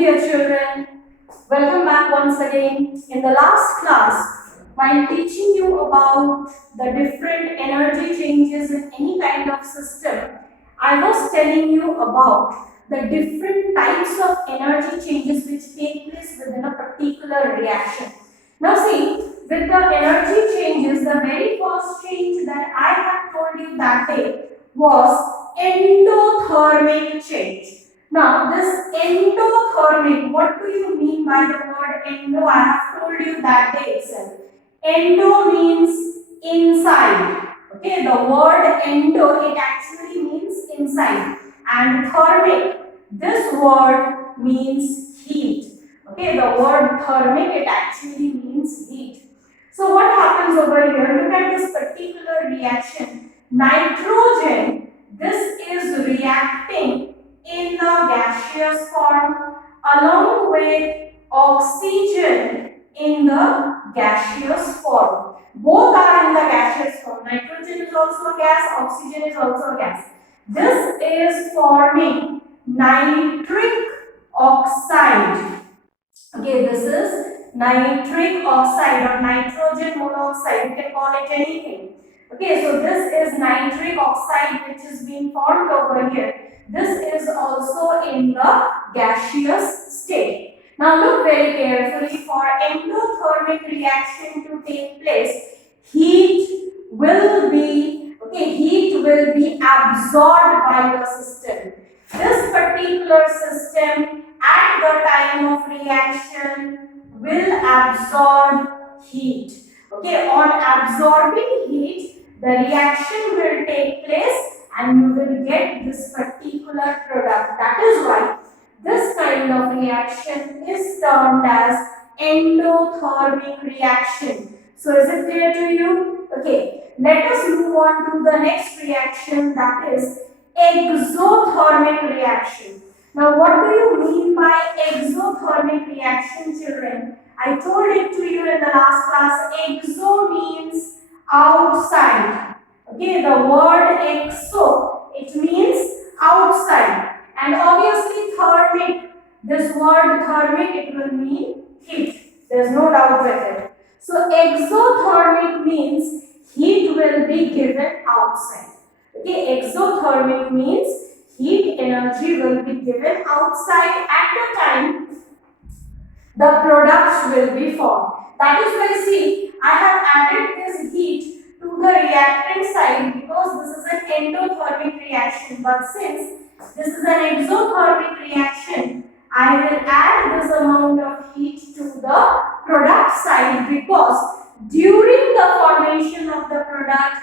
dear children, welcome back once again. In the last class, while teaching you about the different energy changes in any kind of system, I was telling you about the different types of energy changes which take place within a particular reaction. Now see, with the energy changes, the very first change that I had told you that day was endothermic change. Now, this endothermic, what do you mean by the word endo? I have told you that day itself. Endo means inside. Okay, the word endo, it actually means inside. And thermic, this word means heat. Okay, the word thermic, it actually means heat. So, what happens over here? Look at this particular reaction. Nitrogen, this is reacting in the gaseous form along with oxygen in the gaseous form. Both are in the gaseous form. Nitrogen is also a gas, oxygen is also a gas. This is forming nitric oxide. Okay, this is nitric oxide or nitrogen monoxide. You can call it anything. Okay, so this is nitric oxide which is being formed over here. This is also in the gaseous state. Now look very carefully. For endothermic reaction to take place, heat will be absorbed by the system. This particular system at the time of reaction will absorb heat. Okay, on absorbing heat, the reaction will take place and you will get this particular product. That is why this kind of reaction is termed as endothermic reaction. So is it clear to you? Okay, let us move on to the next reaction, that is exothermic reaction. Now what do you mean by exothermic reaction, children? I told it to you in the last class. Exo means outside. Okay, the word exo, it means outside. And obviously thermic, this word thermic, it will mean heat. There is no doubt with it. So exothermic means heat will be given outside. Okay, exothermic means heat energy will be given outside at the time the products will be formed. That is why, see, I have added this heat to the reactant side because this is an endothermic reaction. But since this is an exothermic reaction, I will add this amount of heat to the product side because during the formation of the product,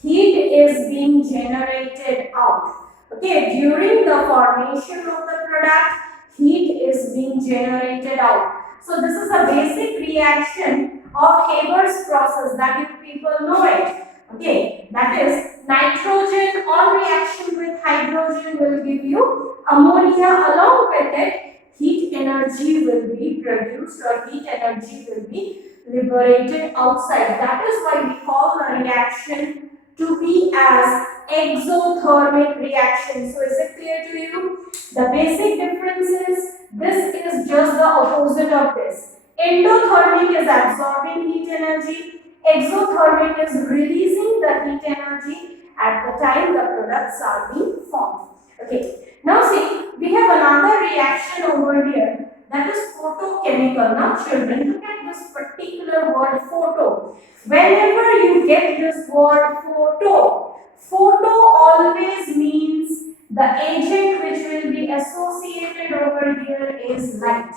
heat is being generated out. Okay, during the formation of the product, heat is being generated out. So this is a basic reaction of Haber's process that you people know it. Okay, that is nitrogen on reaction with hydrogen will give you ammonia. Along with it, heat energy will be produced or heat energy will be liberated outside. That is why we call the reaction to be as exothermic reaction. So is it clear to you? The basic difference is this is just the opposite of this. Endothermic is absorbing heat energy. Exothermic is releasing the heat energy at the time the products are being formed. Okay. Now see, we have another reaction over here, that is photochemical. Now children, look at this particular word photo. Whenever you get this word photo, photo always means the agent which will be associated over here is light.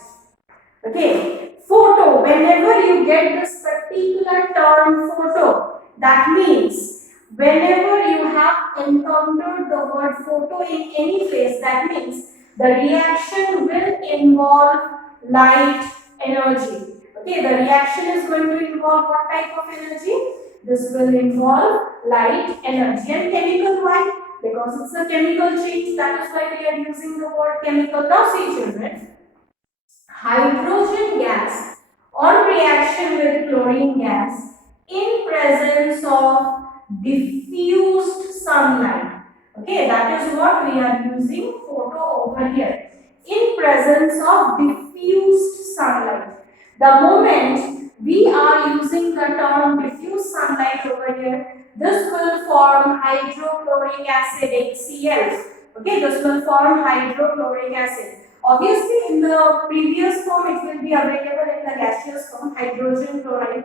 Okay, photo, whenever you get this particular term photo, that means whenever you have encountered the word photo in any place, that means the reaction will involve light energy. Okay, the reaction is going to involve what type of energy? This will involve light energy. And chemical, why? Because it's a chemical change. That is why we are using the word chemical. Now see children, hydrogen gas on reaction with chlorine gas in presence of diffused sunlight. Okay, that is what we are using photo over here. In presence of diffused sunlight. The moment we are using the term diffuse sunlight over here, this will form hydrochloric acid HCl. Okay, this will form hydrochloric acid. Obviously, in the previous form, it will be available in the gaseous form, hydrogen chloride.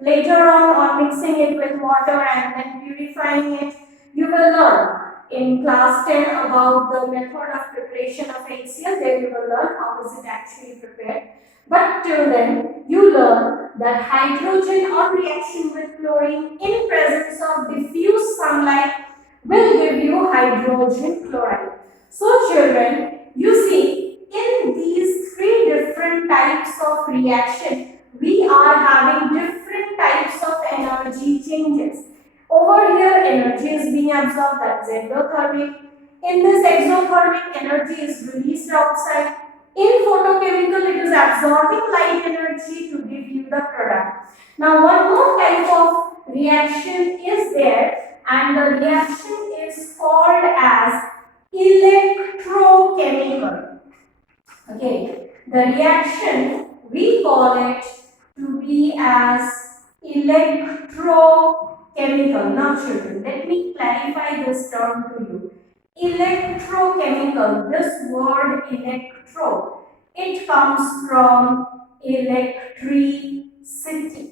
Later on mixing it with water and then purifying it, you will learn in class 10 about the method of preparation of HCl. There you will learn how is it actually prepared. But till then, you learn that hydrogen on reaction with chlorine in presence of diffuse sunlight will give you hydrogen chloride. So children, you see, in these three different types of reaction, we are having different types of energy changes. Over here, energy is being absorbed, that's endothermic. In this exothermic, energy is released outside. In photochemical, it is absorbing light energy to give you the product. Now, one more type of reaction is there, and the reaction is called as electrochemical. Okay, the reaction we call it to be as electrochemical. Now children, let me clarify this term to you. Electrochemical, this word electro, it comes from electricity.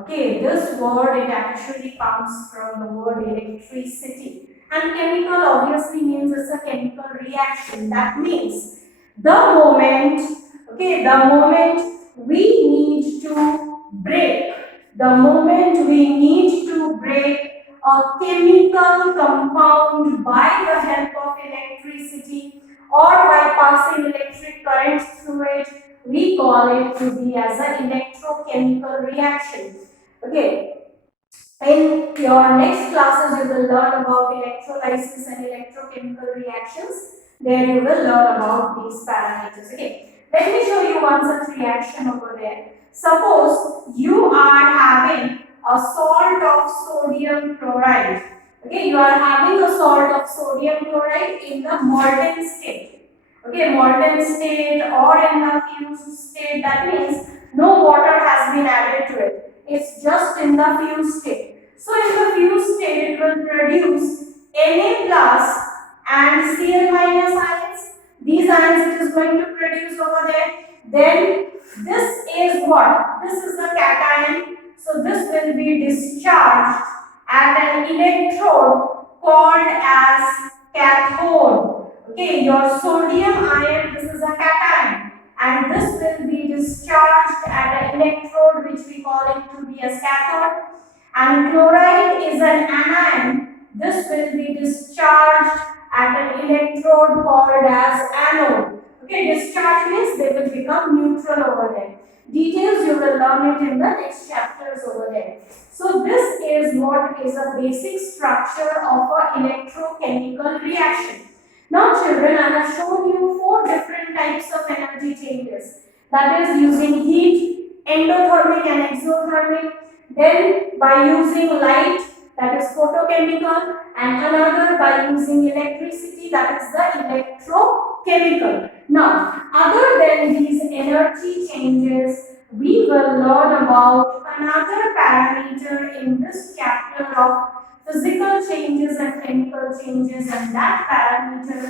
Okay, this word it actually comes from the word electricity. And chemical obviously means it's a chemical reaction. That means the moment, okay, the moment we need to break, a chemical compound by the help of electricity or by passing electric current through it, we call it to be as an electrochemical reaction. Okay. In your next classes, you will learn about electrolysis and electrochemical reactions. There you will learn about these parameters. Okay. Let me show you one such reaction over there. Suppose you are having a salt of sodium chloride. Okay, you are having a salt of sodium chloride in the molten state. Okay, molten state or in the fused state. That means no water has been added to it. It's just in the fused state. So in the fused state, it will produce Na plus and Cl minus ions. These ions it is going to produce over there. Then this is what? This is the cation. So this will be discharged at an electrode called as cathode. Okay, your sodium ion, this is a cation, and this will be discharged at an electrode which we call it to be as cathode. And chloride is an anion. This will be discharged at an electrode called as anode. Okay, discharge means they will become neutral over there. Details you will learn it in the next chapters over there. So this is what is a basic structure of an electrochemical reaction. Now children, I have shown you 4 different types of energy changes. That is using heat, endothermic and exothermic. Then by using light, that is photochemical, and another by using electricity, that is the electrochemical. Now, other than these energy changes, we will learn about another parameter in this chapter of physical changes and chemical changes, and that parameter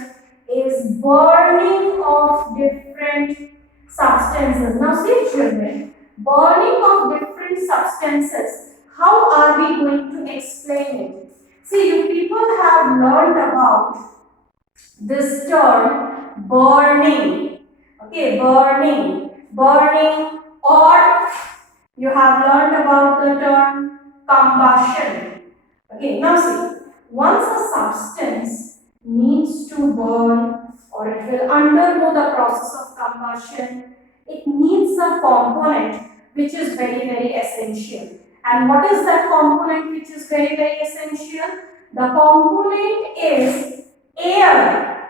is burning of different substances. Now see children, burning of different substances, how are we going to explain it? See, you people have learned about this term burning. Okay, burning, or you have learned about the term combustion. Okay, now see, once a substance needs to burn or it will undergo the process of combustion, it needs a component which is very essential. And what is that component which is very essential? The component is air.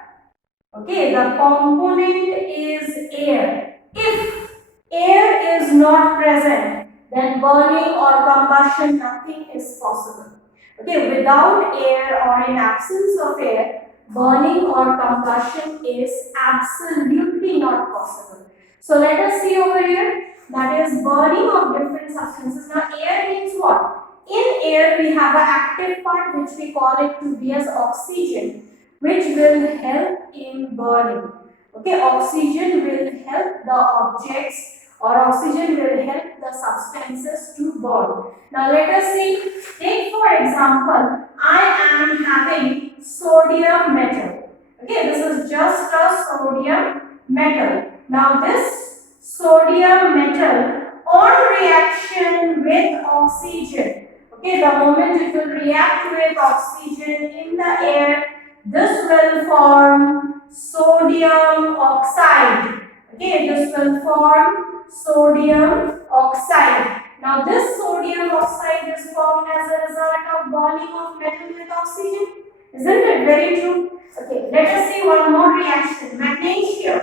Okay, the component is air. If air is not present, then burning or combustion, nothing is possible. Okay, without air or in absence of air, burning or combustion is absolutely not So let us see over here, that is burning of different substances. Now air means what? In air we have an active part which we call it to be as oxygen, which will help in burning. Okay, oxygen will help the objects, or oxygen will help the substances to burn. Now let us see, take for example, I am having sodium metal. Okay, this is just a sodium metal. Now this sodium metal on reaction with oxygen, okay, the moment it will react with oxygen in the air, this will form sodium oxide. Okay, this will form sodium oxide. Now this sodium oxide is formed as a result of bonding of metal with oxygen. Isn't it very true? Okay, let us see one more reaction. Magnesium.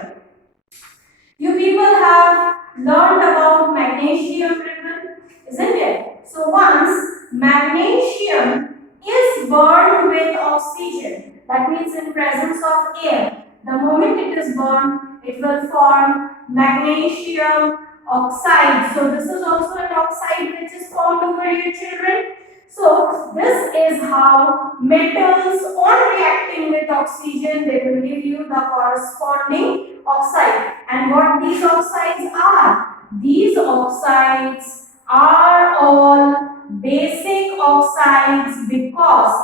You people have learned about magnesium ribbon, isn't it? So once magnesium is burned with oxygen, that means in presence of air, the moment it is burned, it will form magnesium oxide. So this is also an oxide which is formed over here, children. So this is how metals on reacting with oxygen, they will give you the corresponding oxide. And what these oxides are? These oxides are all basic oxides because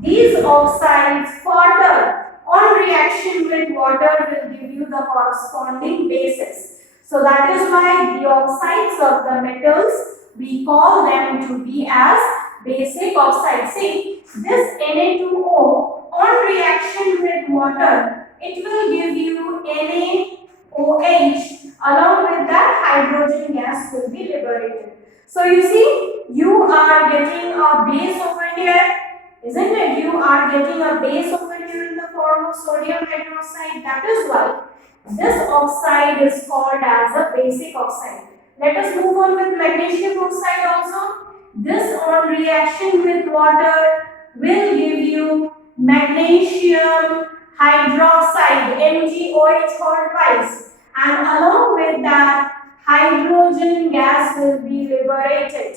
these oxides further on reaction with water will give you the corresponding bases. So that is why the oxides of the metals, we call them to be as basic oxide. See, this Na2O on reaction with water, it will give you NaOH. Along with that, hydrogen gas will be liberated. So you see, you are getting a base over here, isn't it? You are getting a base over here in the form of sodium hydroxide. That is why this oxide is called as a basic oxide. Let us move on with magnesium oxide also. This on reaction with water will give you magnesium hydroxide, MgOH called twice, and along with that hydrogen gas will be liberated.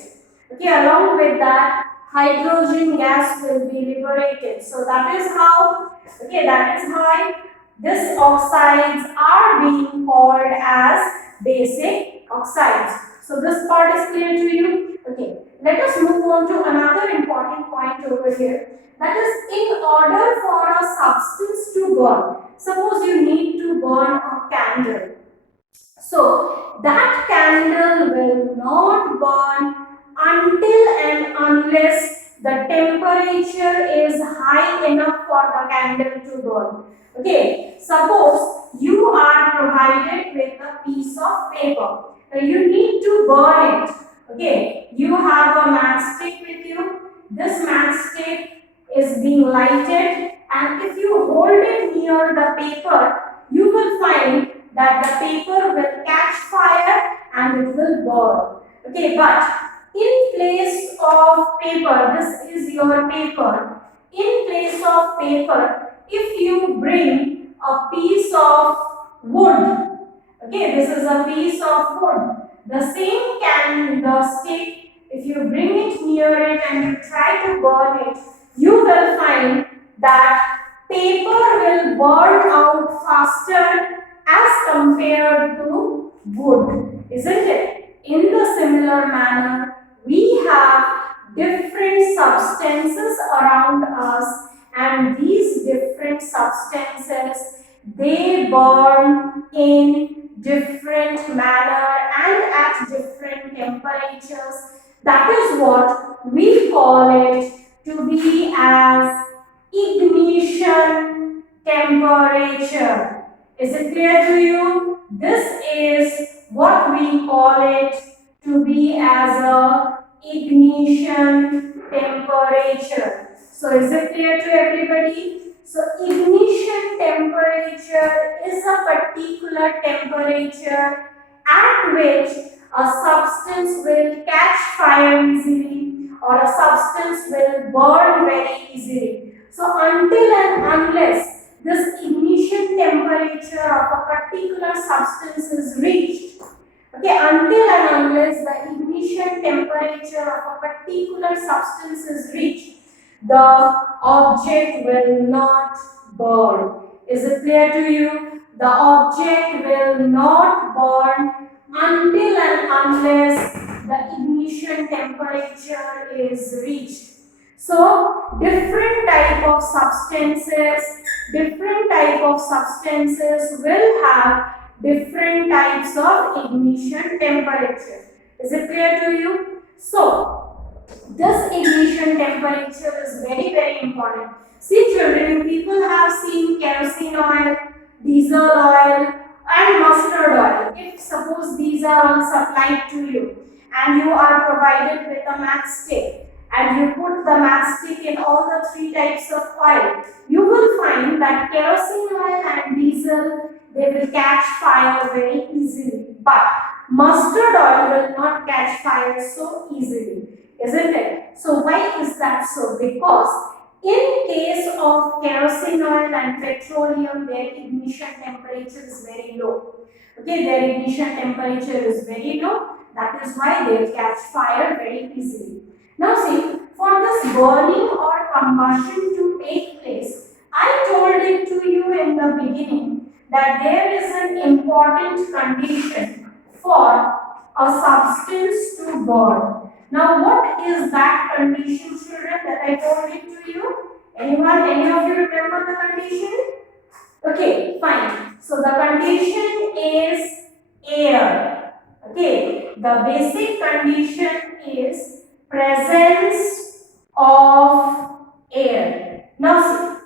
Okay, along with that hydrogen gas will be liberated. So that is how, okay, that is why these oxides are being called as basic oxides. So this part is clear to you? Okay, let us move on to another important point over here. That is, in order for a substance to burn, suppose you need to burn a candle. So that candle will not burn until and unless the temperature is high enough for the candle to burn. Okay, suppose you are provided with a piece of paper. Now you need to burn it. Okay, you have a matchstick with you. This matchstick is being lighted, and if you hold it near the paper, you will find that the paper will catch fire and it will burn. Okay, but in place of paper, this is your paper. In place of paper, if you bring a piece of wood, okay, this is a piece of wood. The same stick, if you bring it near it and you try to burn it, you will find that paper will burn out faster as compared to wood, isn't it? In the similar manner, we have different substances around us, and these different substances, they burn in different manner and at different temperatures. That is what we call it to be as ignition temperature. Is it clear to you? This is what we call it to be as a ignition temperature. So is it clear to everybody? So ignition temperature is a particular temperature at which a substance will catch fire easily or a substance will burn very easily. So until and unless this ignition temperature of a particular substance is reached, okay, until and unless the ignition temperature of a particular substance is reached, the object will not burn. Is it clear to you? The object will not burn until and unless the ignition temperature is reached. So, different type of substances will have different types of ignition temperature. Is it clear to you? So, this ignition temperature is very, very important. See children, you people have seen kerosene oil, diesel oil and mustard oil. If suppose these are all supplied to you and you are provided with a matchstick and you put the matchstick in all the three types of oil, you will find that kerosene oil and diesel, they will catch fire very easily. But mustard oil will not catch fire so easily, isn't it? So why is that so? Because in case of kerosene oil and petroleum, their ignition temperature is very low. Okay, their ignition temperature is very low. That is why they will catch fire very easily. Now see, for this burning or combustion to take place, I told it to you in the beginning that there is an important condition for a substance to burn. Now what is that condition, children, that I told it to you? Anyone, any of you remember the condition? Okay, fine. So the condition is air. Okay, the basic condition is presence of air. Now see,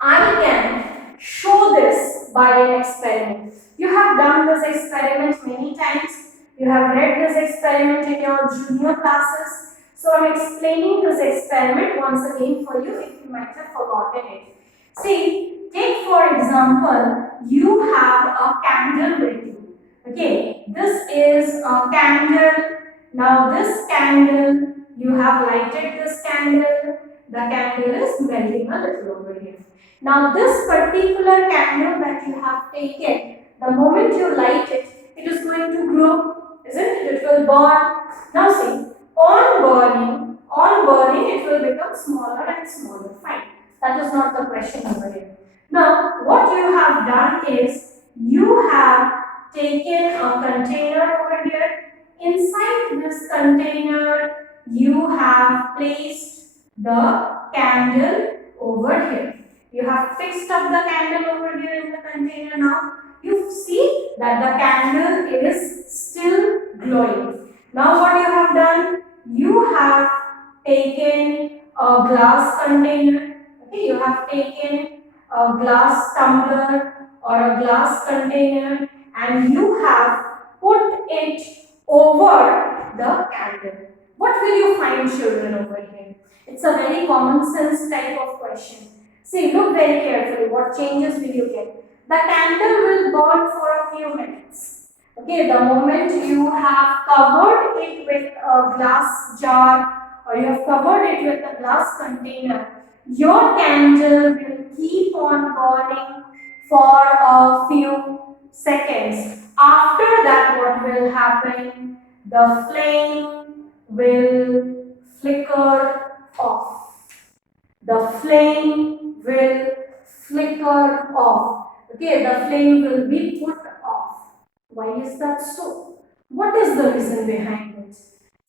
I can show this by an experiment. You have done this experiment many times. You have read this experiment in your junior classes. So I am explaining this experiment once again for you if you might have forgotten it. See, take for example, you have a candle with you. Okay, this is a candle. Now this candle, you have lighted this candle. The candle is melting a little over here. Now this particular candle that you have taken, the moment you light it, it is going to glow, isn't it? It will burn. Now see, on burning, it will become smaller and smaller. Fine. That is not the question over here. Now, what you have done is, you have taken a container over here. Inside this container, you have placed the candle over here. You have fixed up the candle over here in the container now. You see that the candle is still glowing. Now what you have done? You have taken a glass container. Okay, you have taken a glass tumbler or a glass container and you have put it over the candle. What will you find, children, over here? It's a very common sense type of question. See, look very carefully. What changes will you get? The candle will burn for a few minutes. Okay, the moment you have covered it with a glass jar or you have covered it with a glass container, your candle will keep on burning for a few seconds. After that, what will happen? The flame will flicker off. The flame will flicker off. Okay, the flame will be put off. Why is that so? What is the reason behind it?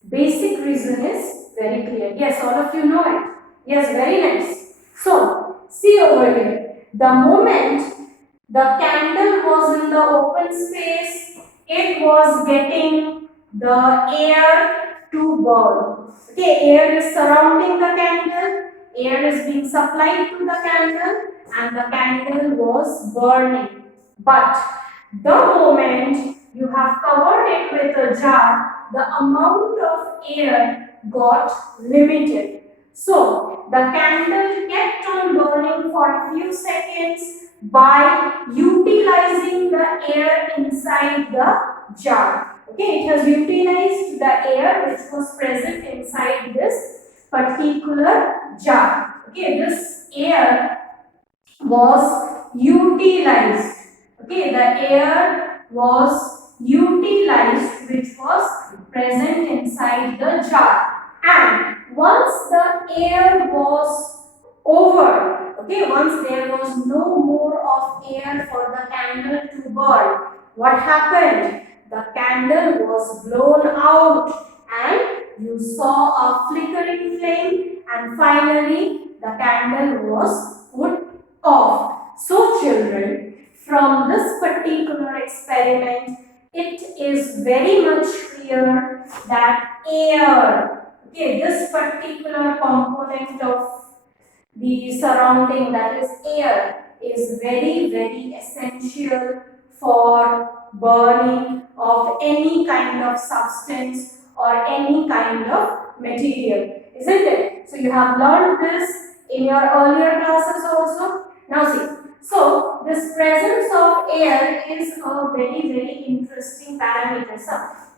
Basic reason is very clear. Yes, all of you know it. Yes, very nice. So, see over here. The moment the candle was in the open space, it was getting the air to burn. Okay, air is surrounding the candle. Air is being supplied to the candle and the candle was burning. But the moment you have covered it with a jar, the amount of air got limited. So, the candle kept on burning for a few seconds by utilizing the air inside the jar. Okay, it has utilized the air which was present inside this particular jar. Okay, this air was utilized. Okay, the air was utilized, which was present inside the jar. And once the air was over, okay, once there was no more of air for the candle to burn, what happened? The candle was blown out and you saw a flickering flame, and finally the candle was put off. So children, from this particular experiment, it is very much clear that air, okay, this particular component of the surrounding, that is air, is very essential for burning of any kind of substance or any kind of material, isn't it? So you have learned this in your earlier classes also. Now see, so this presence of air is a very interesting parameter. So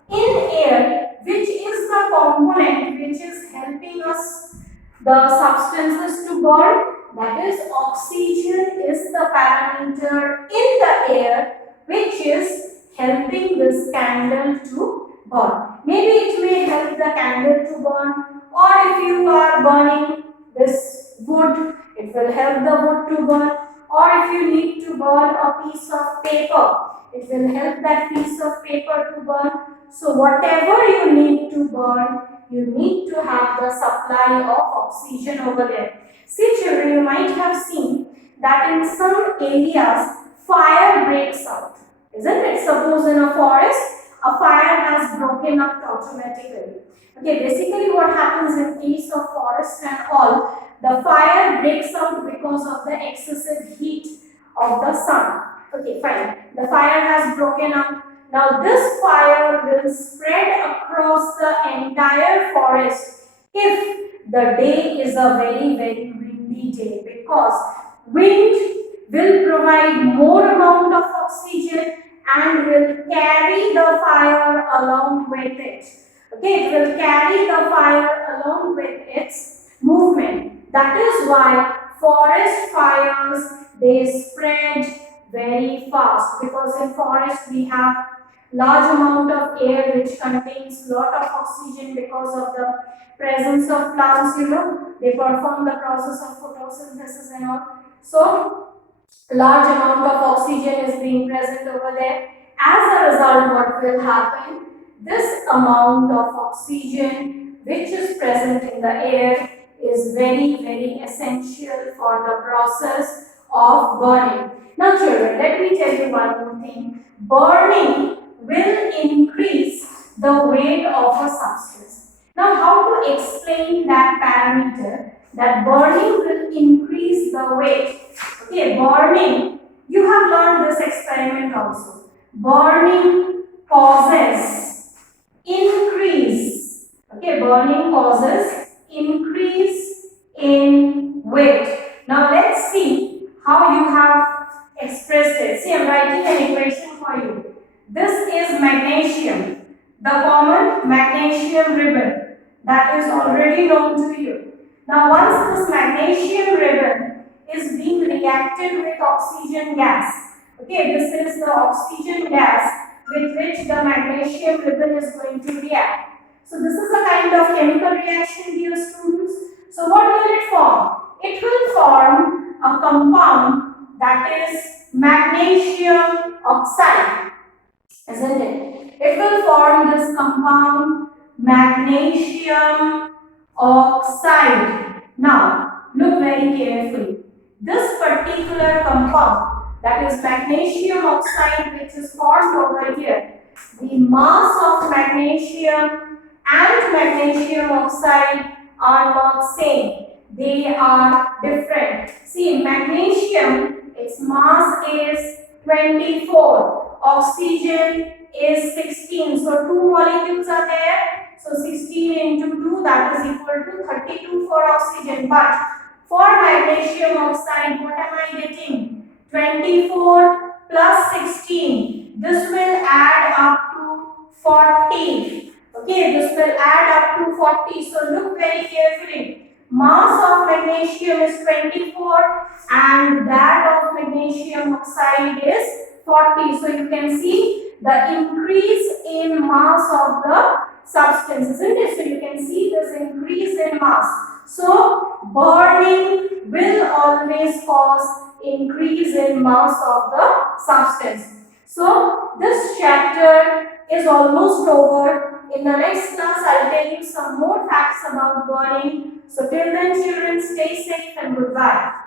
in air, which is the component which is helping us the substances to burn, that is oxygen is the parameter in the air which is helping this candle to burn. Maybe it may help the candle to burn, or if you are burning this wood, it will help the wood to burn, or if you need to burn a piece of paper, it will help that piece of paper to burn. So whatever you need to burn, you need to have the supply of oxygen over there. See children, you might have seen that in some areas fire breaks out, isn't it? Suppose in a forest, a fire has broken up automatically. Okay, basically what happens in case of forest and all, the fire breaks out because of the excessive heat of the sun. Okay, fine. The fire has broken up. Now this fire will spread across the entire forest if the day is a very windy day, because wind will provide more amount of oxygen and will carry the fire along with it. Okay, it will carry the fire along with its movement. That is why forest fires, they spread very fast, because in forest we have large amount of air which contains lot of oxygen because of the presence of plants, they perform the process of photosynthesis and all. So large amount of oxygen is being present over there. As a result, what will happen? This amount of oxygen which is present in the air is very essential for the process of burning. Now children, let me tell you one more thing. Burning will increase the weight of a substance. Now how to explain that parameter, that burning will increase the weight? Okay, burning, you have learned this experiment also. Burning causes increase. Okay, burning causes increase in weight. Now let's see how you have expressed it. See, I am writing an equation for you. This is magnesium, the common magnesium ribbon that is already known to you. Now once this magnesium ribbon is being reacted with oxygen gas, okay, this is the oxygen gas with which the magnesium ribbon is going to react. So this is a kind of chemical reaction, dear students. So what will it form? It will form a compound that is magnesium oxide, isn't it? It will form this compound magnesium oxide. Now look very carefully. This particular compound, that is magnesium oxide, which is formed over here, the mass of magnesium and magnesium oxide are not same. They are different. See, magnesium, its mass is 24. Oxygen is 16. So, two molecules are there. So, 16 into 2, that is equal to 32 for oxygen. But for magnesium oxide, what am I getting? 24 plus 16. This will add up to 40. Okay, this will add up to 40. So, look very carefully. Mass of magnesium is 24 and that of magnesium oxide is 40. So you can see the increase in mass of the substance, isn't it? So you can see this increase in mass. So burning will always cause increase in mass of the substance. So this chapter is almost over. In the next class, I'll tell you some more facts about burning. So till then, children, stay safe and goodbye.